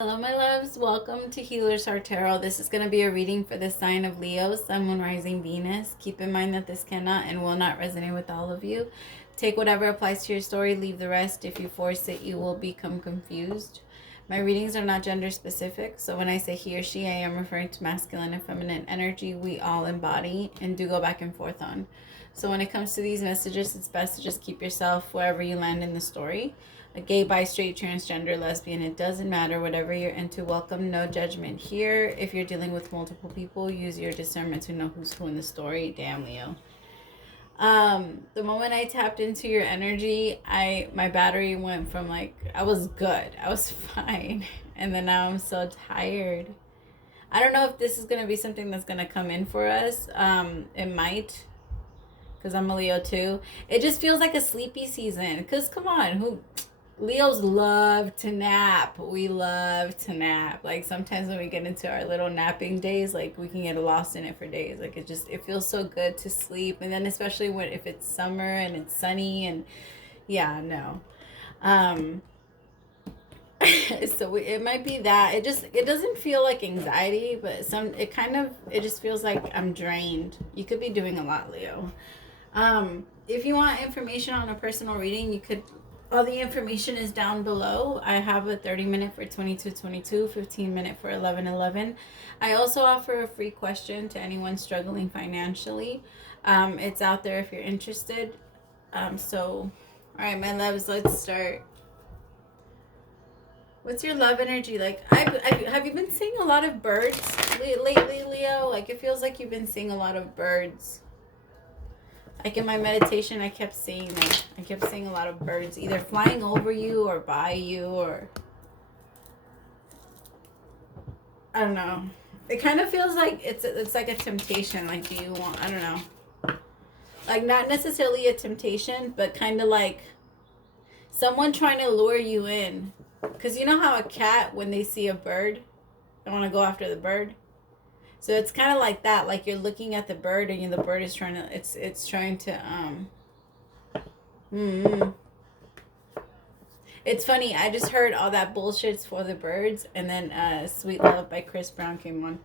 Hello, my loves. Welcome to HealersHeartTarot. This is going to be a reading for the sign of Leo, Sun, Moon, Rising, Venus. Keep in mind that this cannot and will not resonate with all of you. Take whatever applies to your story, leave the rest. If you force it, you will become confused. My readings are not gender specific, so when I say he or she, I am referring to masculine and feminine energy we all embody and do go back and forth on. So when it comes to these messages, it's best to just keep yourself wherever you land in the story. A gay, bi, straight, transgender, lesbian, it doesn't matter. Whatever you're into, welcome. No judgment here. If you're dealing with multiple people, use your discernment to know who's who in the story. Damn, Leo. The moment I tapped into your energy, my battery went from I was good. I was fine. And then now I'm so tired. I don't know if this is going to be something that's going to come in for us. It might. Because I'm a Leo too. It just feels like a sleepy season. Because come on, Leos love to nap. We love to nap. Like sometimes when we get into our little napping days, like we can get lost in it for days. Like it feels so good to sleep. And then especially if it's summer and it's sunny and yeah, no. So it might be that it doesn't feel like anxiety, but it just feels like I'm drained. You could be doing a lot, Leo. If you want information on a personal reading, you could. All the information is down below. I have a 30-minute for 2222, 15-minute for 1111. I also offer a free question to anyone struggling financially. It's out there if you're interested. All right, my loves, let's start. What's your love energy like? Have you been seeing a lot of birds lately, Leo? Like it feels like you've been seeing a lot of birds. Like in my meditation, I kept seeing them. I kept seeing a lot of birds either flying over you or by you or... I don't know. It kind of feels like it's like a temptation. Like, do you want... I don't know. Like, not necessarily a temptation, but kind of like someone trying to lure you in. Because you know how a cat, when they see a bird, they want to go after the bird? So it's kind of like that, like you're looking at the bird and the bird is trying to, it's trying to, It's funny, I just heard all that bullshit's for the birds, and then Sweet Love by Chris Brown came on.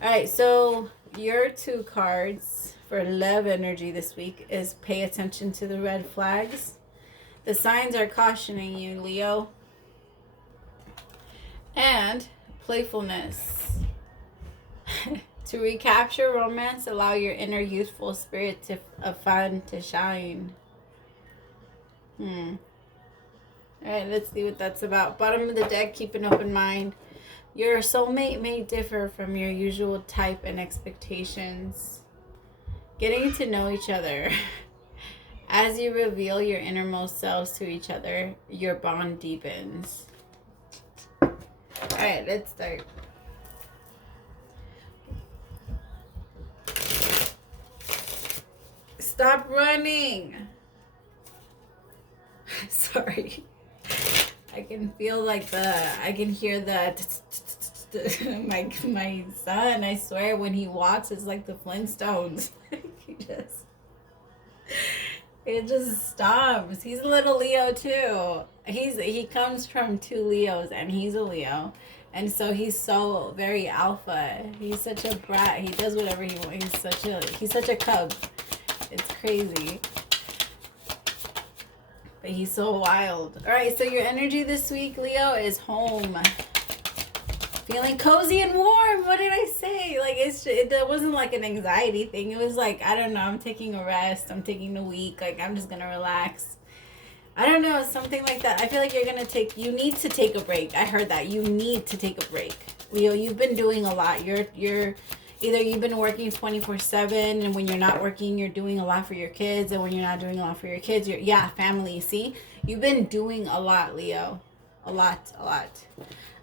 Alright, so your two cards for love energy this week is pay attention to the red flags. The signs are cautioning you, Leo. And playfulness. To recapture romance, allow your inner youthful spirit of fun to shine. Alright, let's see what that's about. Bottom of the deck, keep an open mind. Your soulmate may differ from your usual type and expectations. Getting to know each other. As you reveal your innermost selves to each other, your bond deepens. Alright, let's start. Stop running. Sorry. I can feel I can hear my son, I swear, when he walks, it's like the Flintstones. It just stops. He's a little Leo too. He comes from two Leos and he's a Leo. And so he's so very alpha. He's such a brat. He does whatever he wants. He's such a cub. It's crazy. But he's so wild. Alright, so your energy this week, Leo, is home. Feeling cozy and warm. What did I say? Like, it wasn't like an anxiety thing. It was like, I don't know, I'm taking a rest. I'm taking a week. Like, I'm just going to relax. I don't know, something like that. I feel like you need to take a break. I heard that. You need to take a break. Leo, you've been doing a lot. Either you've been working 24/7, and when you're not working, you're doing a lot for your kids, and when you're not doing a lot for your kids, family. See, you've been doing a lot, Leo, a lot.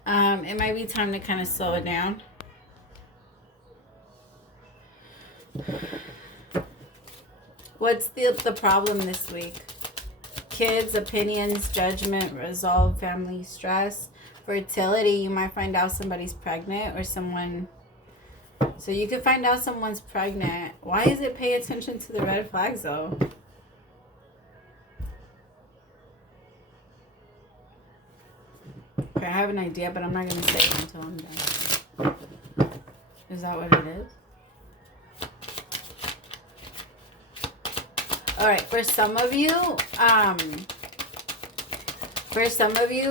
It might be time to kind of slow it down. What's the problem this week? Kids, opinions, judgment, resolve, family stress, fertility. You might find out somebody's pregnant or someone. So you could find out someone's pregnant. Why is it pay attention to the red flags though? Okay. I have an idea, but I'm not going to say it until I'm done. Is that what it is? All right, for some of you,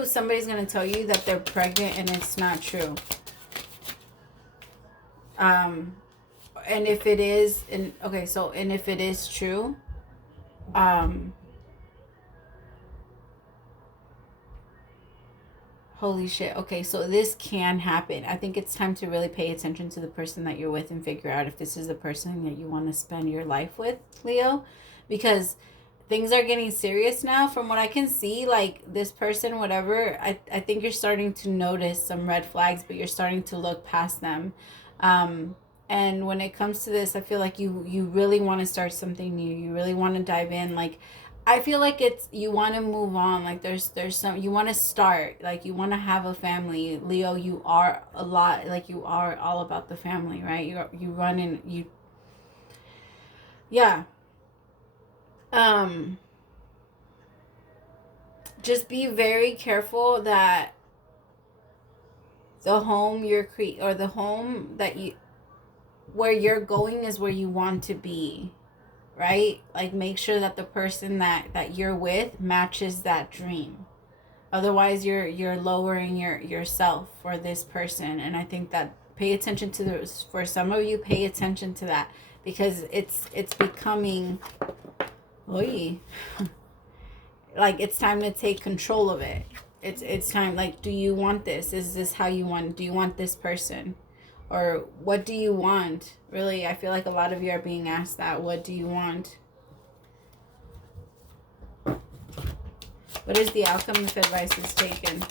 somebody's going to tell you that they're pregnant and it's not true. And if it is, and if it is true, holy shit. Okay, so this can happen. I think it's time to really pay attention to the person that you're with and figure out if this is the person that you want to spend your life with, Leo, because things are getting serious now. From what I can see, like this person, whatever, I think you're starting to notice some red flags, but you're starting to look past them. And when it comes to this, I feel like you really want to start something new. You really want to dive in. Like, I feel like you want to move on. Like there's some, you want to start, like you want to have a family. Leo, you are a lot, like you are all about the family, right? You run in, yeah. Just be very careful that the home or the home that where you're going is where you want to be, right? Like make sure that the person that you're with matches that dream. Otherwise you're lowering yourself for this person. And I think that pay attention to those. For some of you, pay attention to that, because it's becoming like it's time to take control of it. It's time, like, do you want this? Is this how you want? Do you want this person? Or what do you want? Really, I feel like a lot of you are being asked that. What do you want? What is the outcome if advice is taken?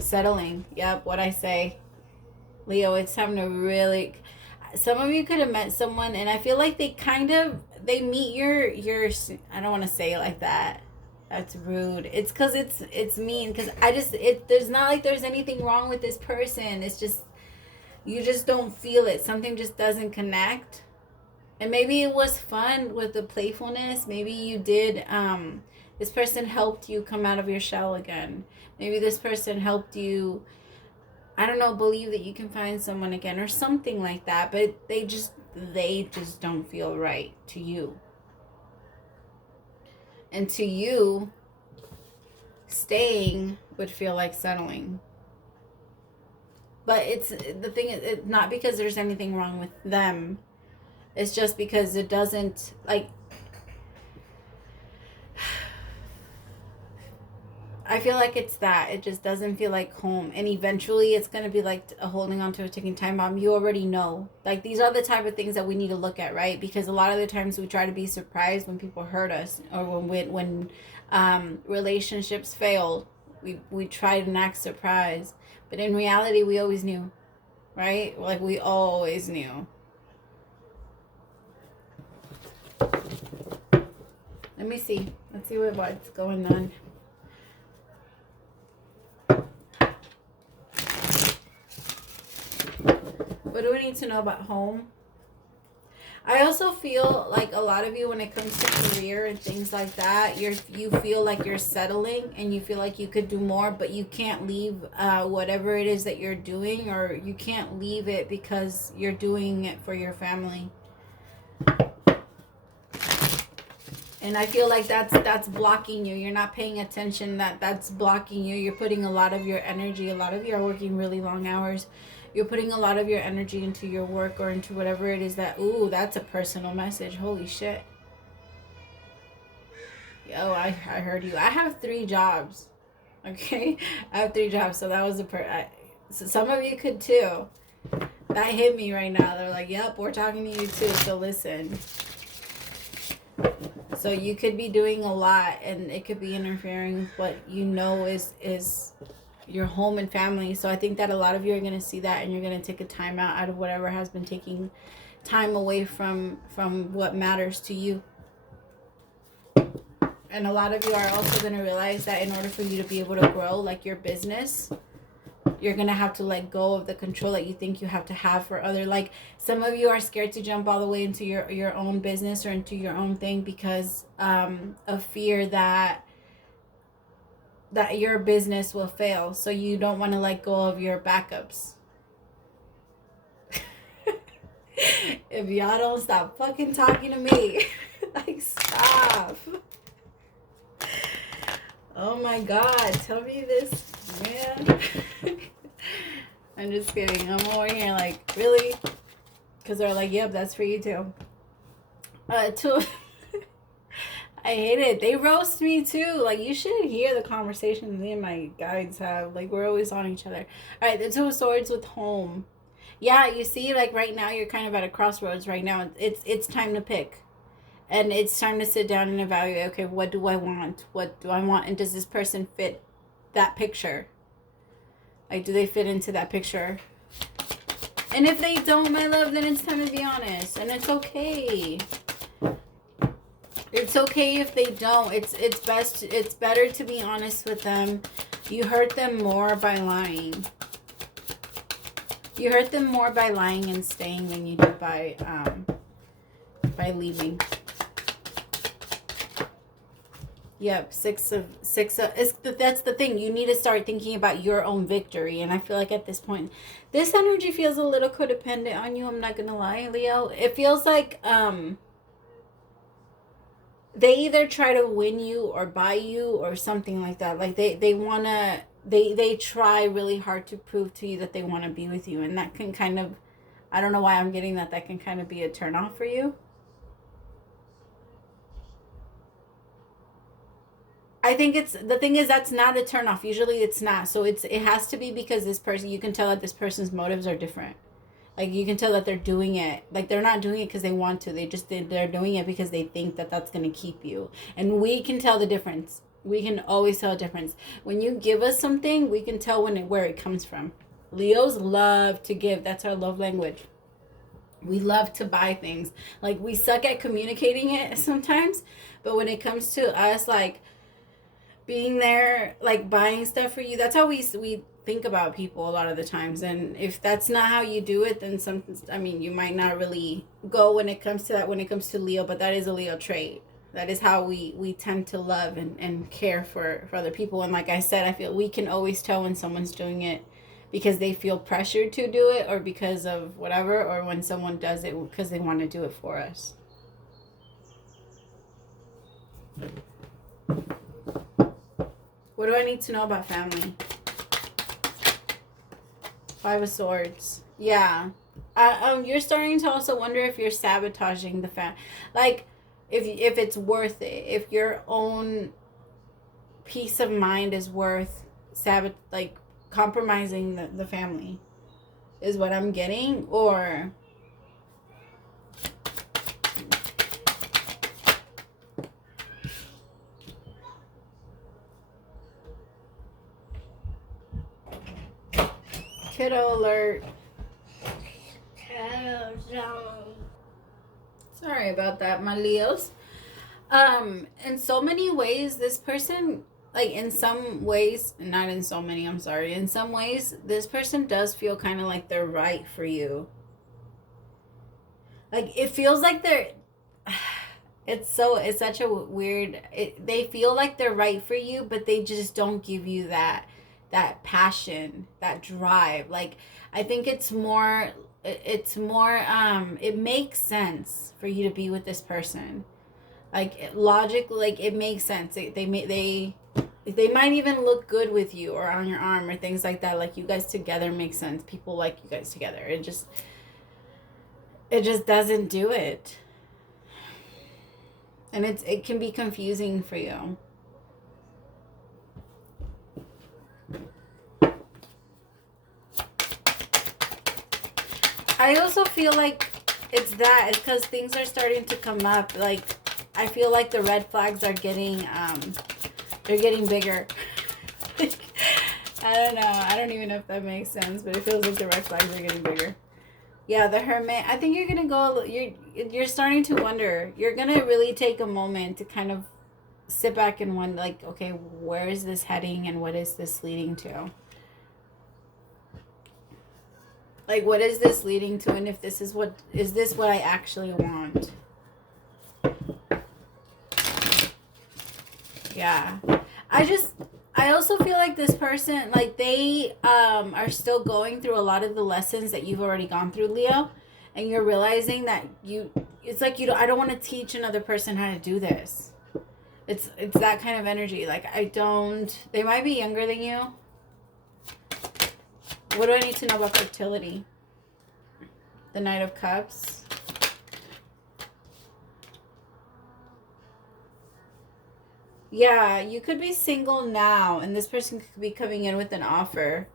Settling. Yep, what I say. Leo, it's time to really... Some of you could have met someone, and I feel like they meet your I don't want to say it like that. That's rude. It's because it's mean, because there's not like there's anything wrong with this person. It's just, you just don't feel it. Something just doesn't connect. And maybe it was fun with the playfulness. Maybe you did, this person helped you come out of your shell again. Maybe this person helped you, I don't know, believe that you can find someone again or something like that. But they just don't feel right to you. And to you, staying would feel like settling. But the thing is, it's not because there's anything wrong with them. It's just because it doesn't, like, I feel like it's that. It just doesn't feel like home. And eventually it's going to be like holding on to a ticking time bomb. You already know. Like, these are the type of things that we need to look at, right? Because a lot of the times we try to be surprised when people hurt us, or when relationships fail. We try to act surprised. But in reality, we always knew, right? Like, we always knew. Let me see. Let's see what's going on. What do we need to know about home? I also feel like a lot of you, when it comes to career and things like that, you feel like you're settling and you feel like you could do more, but you can't leave whatever it is that you're doing, or you can't leave it because you're doing it for your family. And I feel like that's blocking you. You're not paying attention. That's blocking you. You're putting a lot of your energy. A lot of you are working really long hours. You're putting a lot of your energy into your work or into whatever it is that... Ooh, that's a personal message. Holy shit. Yo, I heard you. I have 3 jobs. Okay? I have 3 jobs. So that was so some of you could too. That hit me right now. They're like, yep, we're talking to you too. So listen. So you could be doing a lot, and it could be interfering with what you know is your home and family. So I think that a lot of you are going to see that, and you're going to take a time out of whatever has been taking time away from what matters to you. And a lot of you are also going to realize that in order for you to be able to grow, like your business, you're going to have to let go of the control that you think you have to have for other. Like, some of you are scared to jump all the way into your own business or into your own thing because of fear that that your business will fail, so you don't want to let go of your backups. If y'all don't stop fucking talking to me, like, stop. Oh my God, tell me this, man. I'm just kidding. I'm over here like, really? Because they're like, yep, that's for you too. Two. I hate it. They roast me too. Like, you should hear the conversations me and my guides have. Like, we're always on each other. All right, the Two of Swords with home. Yeah, you see, like, right now you're kind of at a crossroads right now. It's time to pick. And it's time to sit down and evaluate, okay, what do I want? What do I want? And does this person fit that picture? Like, do they fit into that picture? And if they don't, my love, then it's time to be honest. And it's okay. It's okay if they don't. It's better to be honest with them. You hurt them more by lying. You hurt them more by lying and staying than you do by leaving. Yep, six of that's the thing. You need to start thinking about your own victory. And I feel like at this point, this energy feels a little codependent on you. I'm not gonna lie, Leo. It feels like they either try to win you or buy you or something like that. Like they try really hard to prove to you that they want to be with you, and that can kind of, I don't know why I'm getting that can kind of be a turn off for you. I think the thing is, that's not a turn off. Usually it's not. So it has to be because this person, you can tell that this person's motives are different. Like, you can tell that they're doing it. Like, they're not doing it because they want to. They're doing it because they think that that's going to keep you. And we can tell the difference. We can always tell the difference. When you give us something, we can tell where it comes from. Leos love to give. That's our love language. We love to buy things. Like, we suck at communicating it sometimes. But when it comes to us, like, being there, like, buying stuff for you, that's how we think about people a lot of the times. And if that's not how you do it, then you might not really go when it comes to that, when it comes to Leo. But that is a Leo trait. That is how we tend to love and care for other people. And like I said, I feel we can always tell when someone's doing it because they feel pressured to do it, or because of whatever, or when someone does it because they want to do it for us. What do I need to know about family? Five of Swords. Yeah. You're starting to also wonder if you're sabotaging the family. Like, if it's worth it. If your own peace of mind is worth compromising the family. Is what I'm getting. Or... Kiddo alert. Sorry about that, my Leos. In so many ways, this person, like, in some ways, not in so many, I'm sorry. In some ways, this person does feel kind of like they're right for you. Like, it feels like they're... It's such a weird... They feel like they're right for you, but they just don't give you that passion, that drive. Like, I think it makes sense for you to be with this person. Like, logically, like, it makes sense. They might even look good with you or on your arm or things like that. Like, you guys together make sense. People like you guys together. It just doesn't do it. And it can be confusing for you. I also feel like it's because things are starting to come up. Like, I feel like the red flags are getting bigger. I don't know. I don't even know if that makes sense, but it feels like the red flags are getting bigger. Yeah, the Hermit. I think you're gonna go. You're starting to wonder. You're gonna really take a moment to kind of sit back and wonder, like, okay, where is this heading and what is this leading to? Like, what is this leading to, and if this is what I actually want? I I also feel like this person, like they are still going through a lot of the lessons that you've already gone through, Leo, and you're realizing that it's like I don't want to teach another person how to do this. It's that kind of energy. Like they might be younger than you. What do I need to know about fertility? The Knight of Cups. Yeah, you could be single now, and this person could be coming in with an offer.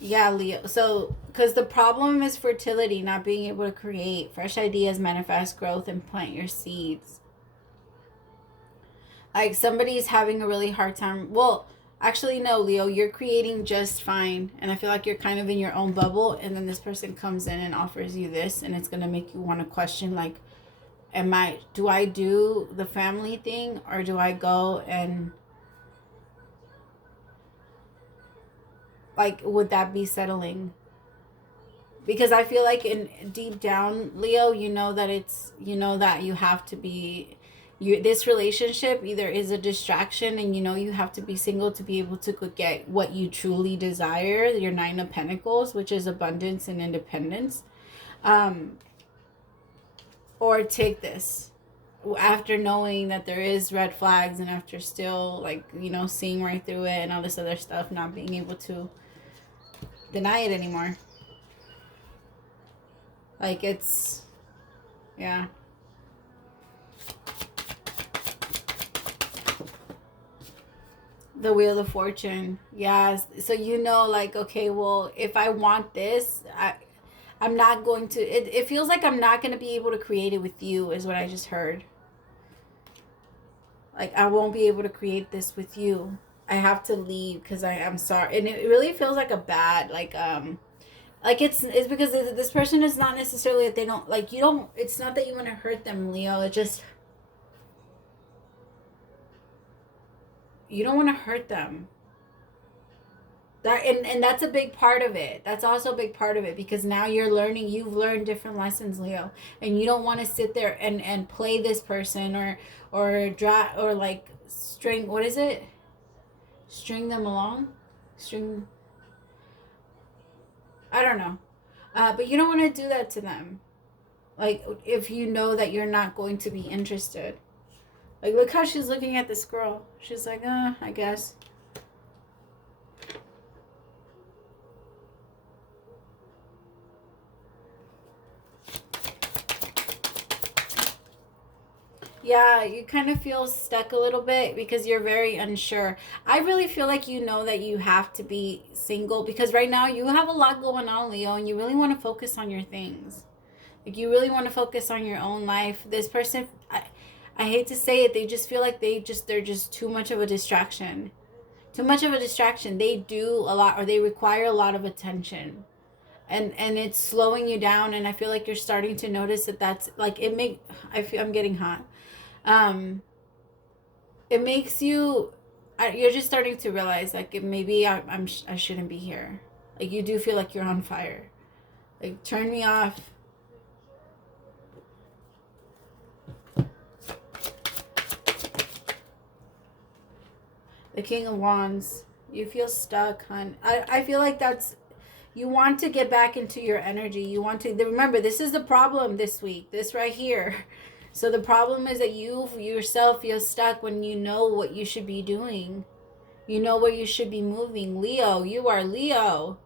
Yeah, Leo. So, because the problem is fertility, not being able to create fresh ideas, manifest growth, and plant your seeds. Like somebody's having a really hard time. Well, actually, no, Leo, you're creating just fine. And I feel like you're kind of in your own bubble. And then this person comes in and offers you this, and it's going to make you want to question, like, do I do the family thing, or do I go and, like, would that be settling? Because I feel like in deep down, Leo, you know that you have to be, this relationship either is a distraction, and you have to be single to be able to get what you truly desire, your Nine of Pentacles, which is abundance and independence. Or take this after knowing that there is red flags, and after still, like, seeing right through it and all this other stuff, not being able to deny it anymore. Like, it's, yeah. The Wheel of Fortune. Yeah. So, like, okay, well, if I want this, I'm not going to, it feels like I'm not going to be able to create it with you, is what I just heard. Like, I won't be able to create this with you. I have to leave because I'm sorry. And it really feels like a bad, like it's because this person is not necessarily that they don't, like, it's not that you want to hurt them, Leo. It just, you don't want to hurt them. That, and that's a big part of it. That's also a big part of it, because now you've learned different lessons, Leo, and you don't want to sit there and play this person or like string, what is it? String them along? I don't know. But you don't want to do that to them. Like, if you know that you're not going to be interested. Like, look how she's looking at this girl. She's like, I guess. Yeah, you kind of feel stuck a little bit because you're very unsure. I really feel like that you have to be single, because right now you have a lot going on, Leo, and you really want to focus on your things. Like, you really want to focus on your own life. This person, I hate to say it, they just feel like they're just too much of a distraction. Too much of a distraction. They do a lot, or they require a lot of attention. And it's slowing you down, and I feel like you're starting to notice that's like, I'm getting hot. It makes you, you're just starting to realize, like, maybe I shouldn't be here. Like, you do feel like you're on fire. Like, turn me off. The King of Wands. You feel stuck, hon. I feel like you want to get back into your energy. You want to, remember, this is the problem this week. This right here. So the problem is that you yourself feel stuck when you know what you should be doing. You know where you should be moving. Leo, you are Leo.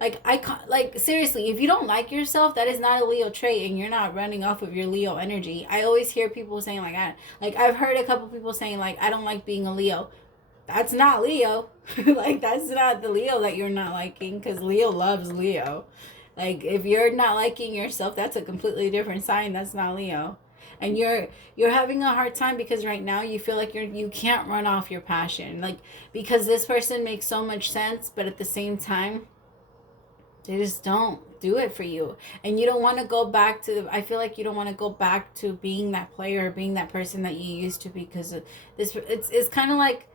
Like, seriously, if you don't like yourself, that is not a Leo trait, and you're not running off of your Leo energy. I always hear people saying, like, I've heard a couple people saying, like, I don't like being a Leo. That's not Leo. Like, that's not the Leo that you're not liking, because Leo loves Leo. Like, if you're not liking yourself, that's a completely different sign. That's not Leo. And you're having a hard time because right now you feel like you can't run off your passion, like, because this person makes so much sense, but at the same time they just don't do it for you. And you don't want to go back to, I feel like you don't want to go back to being that player, being that person that you used to be, because it's kind of like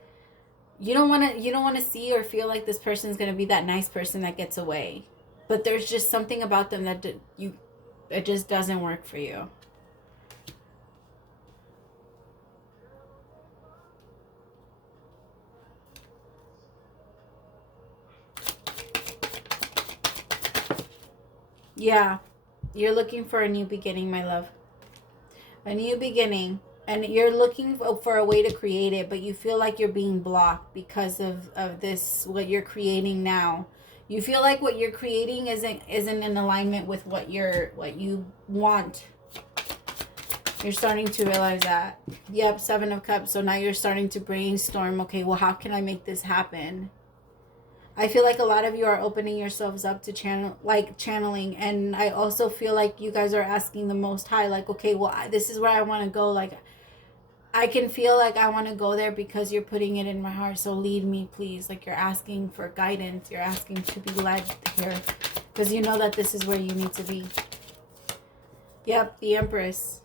you don't want to see or feel like this person's going to be that nice person that gets away, but there's just something about them that it just doesn't work for you. Yeah. You're looking for a new beginning, my love. A new beginning. And you're looking for a way to create it, but you feel like you're being blocked because of this, what you're creating now. You feel like what you're creating isn't in alignment with what you want. You're starting to realize that. Yep, 7 of Cups. So now you're starting to brainstorm, okay, well, how can I make this happen? I feel like a lot of you are opening yourselves up to channeling. And I also feel like you guys are asking the Most High, like, okay, well, this is where I want to go. Like, I can feel like I want to go there because you're putting it in my heart. So lead me, please. Like, you're asking for guidance. You're asking to be led here because you know that this is where you need to be. Yep, the Empress.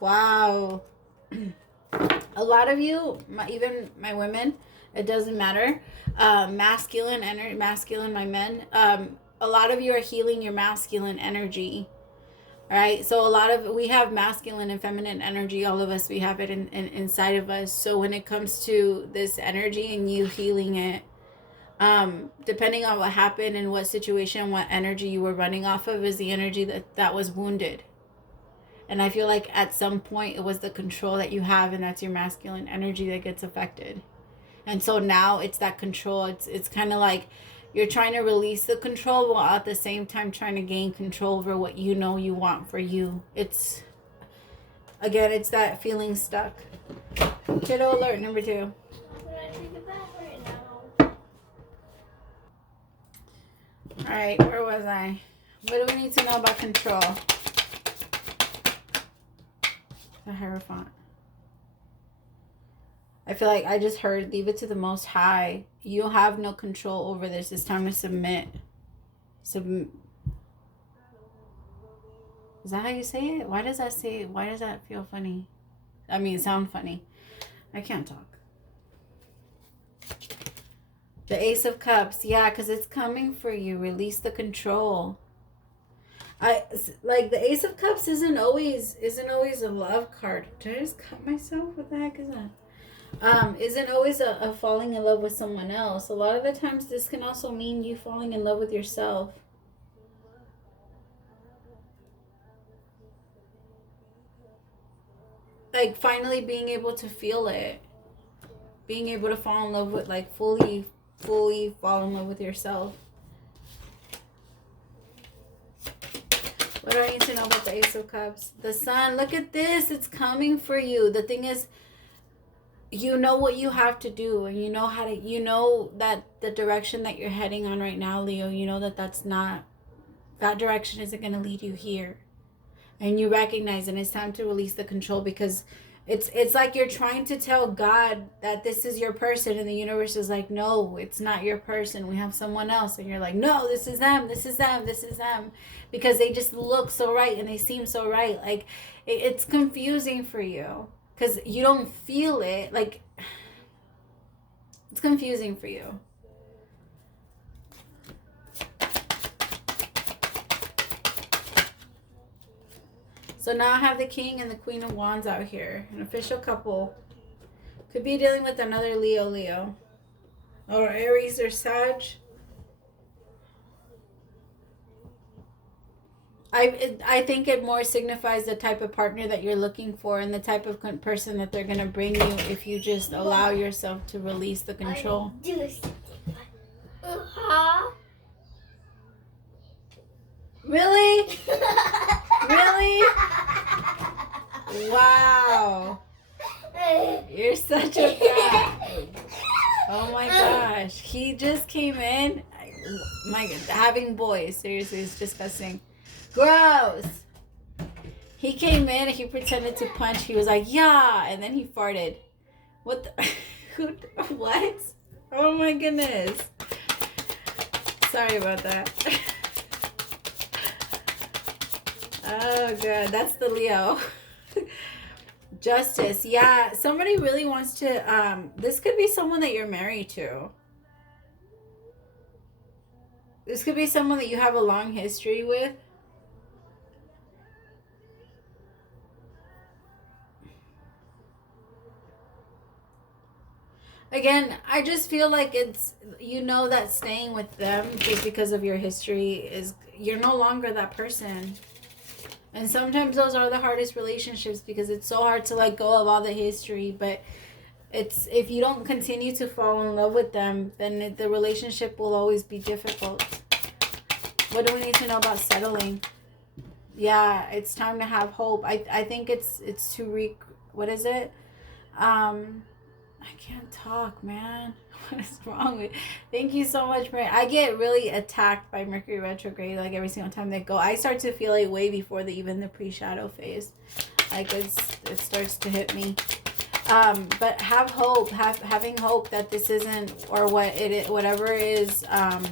Wow. A lot of you, even my women, it doesn't matter. Masculine energy, masculine, my men. A lot of you are healing your masculine energy. All right. So we have masculine and feminine energy. All of us, we have it inside of us. So when it comes to this energy and you healing it, depending on what happened and what situation, what energy you were running off of is the energy that was wounded. And I feel like at some point it was the control that you have, and that's your masculine energy that gets affected. And so now it's that control. It's kind of like you're trying to release the control while at the same time trying to gain control over what you know you want for you. It's that feeling stuck. Kiddo alert number 2. All right, where was I? What do we need to know about control? The Hierophant. I feel like I just heard, leave it to the Most High. You have no control over this. It's time to submit. Is that how you say it? Why does that feel funny? I mean, sound funny. I can't talk. The Ace of Cups. Yeah, because it's coming for you. Release the control. The Ace of Cups isn't always a love card. Did I just cut myself? What the heck is that? Isn't always a falling in love with someone else. A lot of the times this can also mean you falling in love with yourself. Like finally being able to feel it. Being able to fall in love with, like, fully fall in love with yourself. What do I need to know about the Ace of Cups? The Sun. Look at this. It's coming for you. The thing is, you know what you have to do, and you know that the direction that you're heading on right now, Leo, you know that direction isn't going to lead you here. And you recognize, and it's time to release the control, because it's like you're trying to tell God that this is your person, and the universe is like, no, it's not your person. We have someone else. And you're like, no, this is them, because they just look so right and they seem so right. Like, it's confusing for you because you don't feel it. Like, it's confusing for you. So now I have the King and the Queen of Wands out here. An official couple. Could be dealing with another Leo. Or Aries or Sag. I think it more signifies the type of partner that you're looking for and the type of person that they're going to bring you if you just allow yourself to release the control. Really? Really? Wow. You're such a brat. Oh my gosh. He just came in. My God, having boys, seriously, is disgusting. Gross. He came in and he pretended to punch. He was like, yeah, and then he farted. What the? What? Oh my goodness. Sorry about that. Oh God, that's the Leo. Justice. Yeah, somebody really wants to, this could be someone that you're married to. This could be someone that you have a long history with. Again, I just feel like it's, you know, that staying with them just because of your history is, you're no longer that person. And sometimes those are the hardest relationships because it's so hard to let go of all the history. But it's, if you don't continue to fall in love with them, then the relationship will always be difficult. What do we need to know about settling? Yeah, it's time to have hope. I think it's to what is it? I can't talk, man. What is wrong with? Thank you so much, Mary. I get really attacked by Mercury retrograde like every single time they go. I start to feel like way before even the pre-shadow phase. Like it starts to hit me. But have hope. Having hope that this isn't, or what it is, whatever it is. I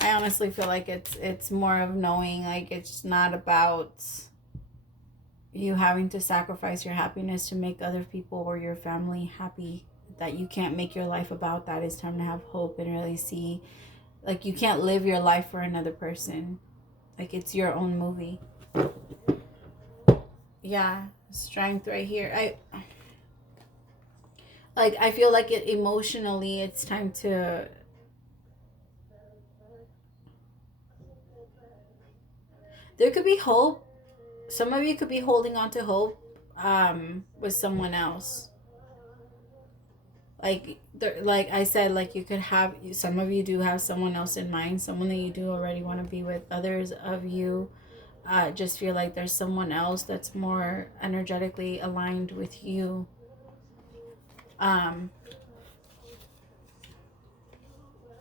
honestly feel like it's more of knowing, like, it's not about you having to sacrifice your happiness to make other people or your family happy. That you can't make your life about that. It's time to have hope and really see, like, you can't live your life for another person. Like, it's your own movie. Yeah, strength right here. I feel like it emotionally, it's time to, there could be hope. Some of you could be holding on to hope with someone else. Like I said, like, you could have, some of you do have someone else in mind, someone that you do already want to be with. Others of you just feel like there's someone else that's more energetically aligned with you.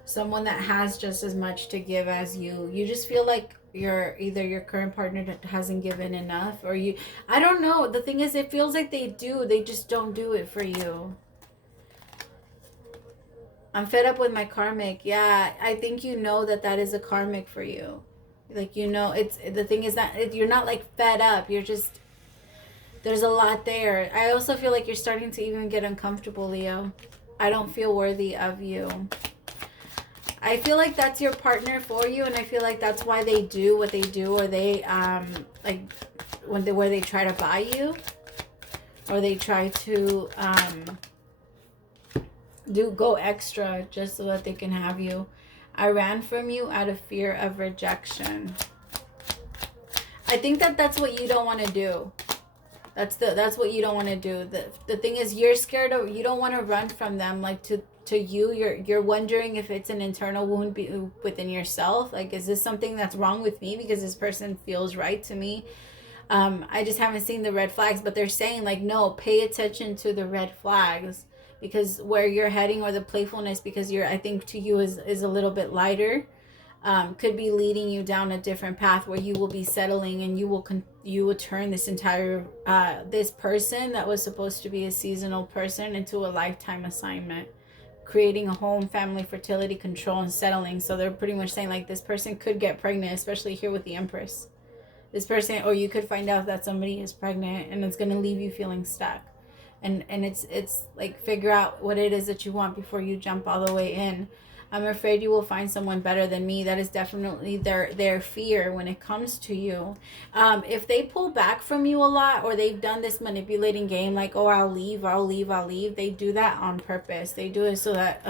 Someone that has just as much to give as you. You just feel like either your current partner hasn't given enough, or you, I don't know. The thing is, it feels like they do. They just don't do it for you. I'm fed up with my karmic. Yeah, I think you know that is a karmic for you. Like, you know, it's, the thing is that you're not like fed up. You're just, there's a lot there. I also feel like you're starting to even get uncomfortable, Leo. I don't feel worthy of you. I feel like that's your partner for you, and I feel like that's why they do what they do, or they like where they try to buy you, or they try to go extra just so that they can have you. I ran from you out of fear of rejection. I think that's what you don't want to do. That's what you don't want to do. The thing is, you're scared of, you don't want to run from them. Like, to you, you're wondering if it's an internal wound within yourself. Like, is this something that's wrong with me because this person feels right to me? I just haven't seen the red flags, but they're saying, like, no, pay attention to the red flags, because where you're heading, or the playfulness, because I think to you is a little bit lighter, could be leading you down a different path where you will be settling, and you will turn this entire this person that was supposed to be a seasonal person into a lifetime assignment, creating a home, family, fertility, control, and settling. So they're pretty much saying, like, this person could get pregnant, especially here with the Empress. This person, or you could find out that somebody is pregnant, and it's going to leave you feeling stuck. And it's like, figure out what it is that you want before you jump all the way in. I'm afraid you will find someone better than me. That is definitely their fear when it comes to you. If they pull back from you a lot, or they've done this manipulating game, like, oh, I'll leave, they do that on purpose. They do it so that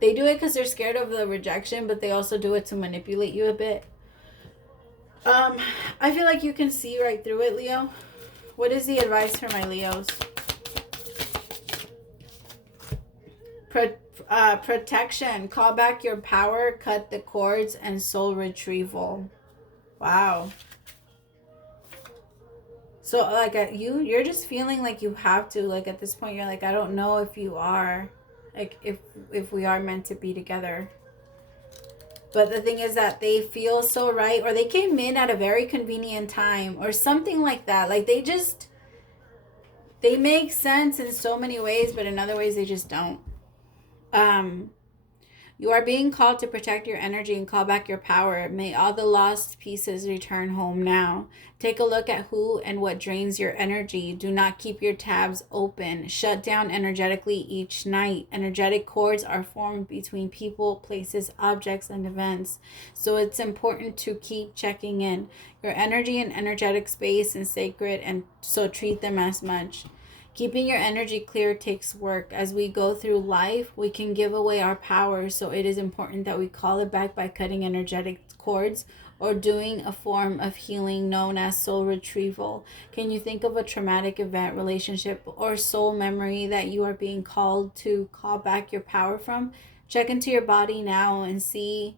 they do it because they're scared of the rejection, but they also do it to manipulate you a bit. I feel like you can see right through it, Leo. What is the advice for my Leos? Protection. Call back your power, cut the cords, and soul retrieval. Wow. So, like, you're just feeling like you have to, like, at this point, you're like, I don't know if you are, like, if we are meant to be together. But the thing is that they feel so right, or they came in at a very convenient time, or something like that. Like, they make sense in so many ways, but in other ways they just don't. You are being called to protect your energy and call back your power. May all the lost pieces return home now. Take a look at who and what drains your energy. Do not keep your tabs open. Shut down energetically each night. Energetic cords are formed between people, places, objects, and events. So it's important to keep checking in. Your energy and energetic space is sacred, and so treat them as much. Keeping your energy clear takes work. As we go through life, we can give away our power, so it is important that we call it back by cutting energetic cords or doing a form of healing known as soul retrieval. Can you think of a traumatic event, relationship, or soul memory that you are being called to call back your power from? Check into your body now and see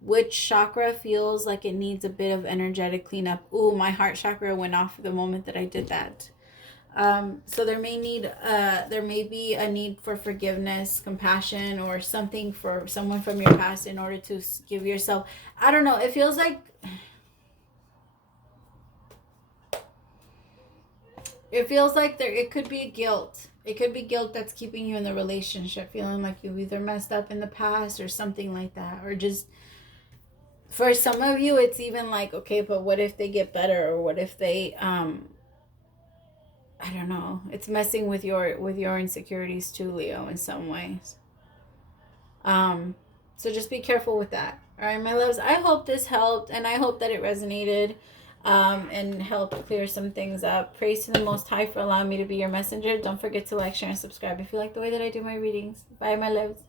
which chakra feels like it needs a bit of energetic cleanup. Ooh, my heart chakra went off the moment that I did that. So there may be a need for forgiveness, compassion, or something for someone from your past in order to give yourself, I don't know, it feels like it could be guilt. It could be guilt that's keeping you in the relationship, feeling like you either messed up in the past or something like that, or just, for some of you, it's even like, okay, but what if they get better, or what if they, I don't know. It's messing with your insecurities too, Leo, in some ways. So just be careful with that. All right, my loves. I hope this helped, and I hope that it resonated, and helped clear some things up. Praise to the Most High for allowing me to be your messenger. Don't forget to like, share, and subscribe if you like the way that I do my readings. Bye, my loves.